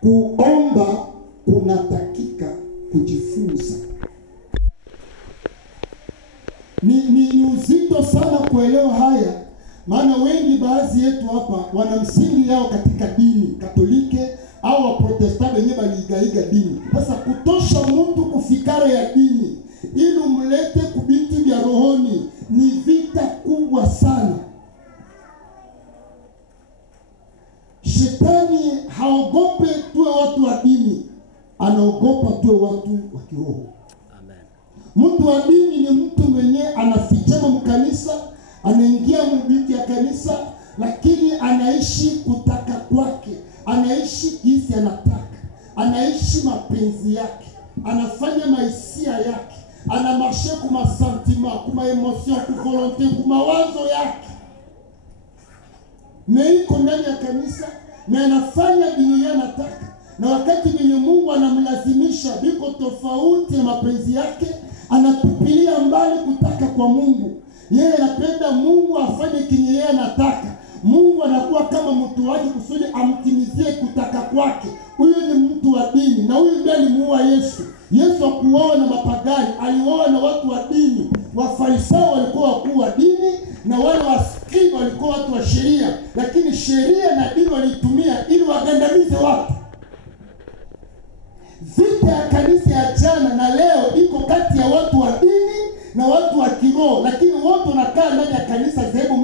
kuomba kunatakika kujifunza. Ni uzito sana kuelewa haya, maana wengi baadhi yetu hapa wana msingi yao katika dini Katolike au Waprotestanti wenyewe baligaiga dini. Sasa kutosha mtu kufikara ya dini ili umlete kubiti vya rohoni ni vita kubwa sana. Shetani haogope tuwe watu wa dini, anaogopa tuwe watu wa kiroho. Amen. Mtu wa dini ni mtu mwenye anafichama mkanisa, anaingia mbiti ya kanisa, lakini anaishi kutaka kwake, anaishi jinsi anataka, anaishi mapenzi yake, anafanya maisia yake, ana marshe kuma sentiment, kuma emotion, kuma volonté, kuma wazo yake. Meiko ndani ya kanisa, na anafanya dini anataka, na wakati mwenye Mungu anamlazimisha biko tofauti na mapenzi yake, anatupilia mbali kutaka kwa Mungu. Yeye anapenda Mungu afanye kinye yeye anataka. Mungu anakuwa kama mtu wake kusudi amtimizie kutaka kwake. Huyu ni mtu wa dini, na huyu ndiye alimuua Yesu. Yesu hakuoa na mapagani, alioa na watu wa dini. Wafarisayo walikuwa wakuu wa dini na wale waskriba walikuwa watu wa sheria, lakini sheria na dini walitumia ili wagandamize watu. Vita ya kanisa ya jana na leo iko kati ya watu wa dini na watu wa kiroho, lakini wote wanakaa ndani ya kanisa zehebu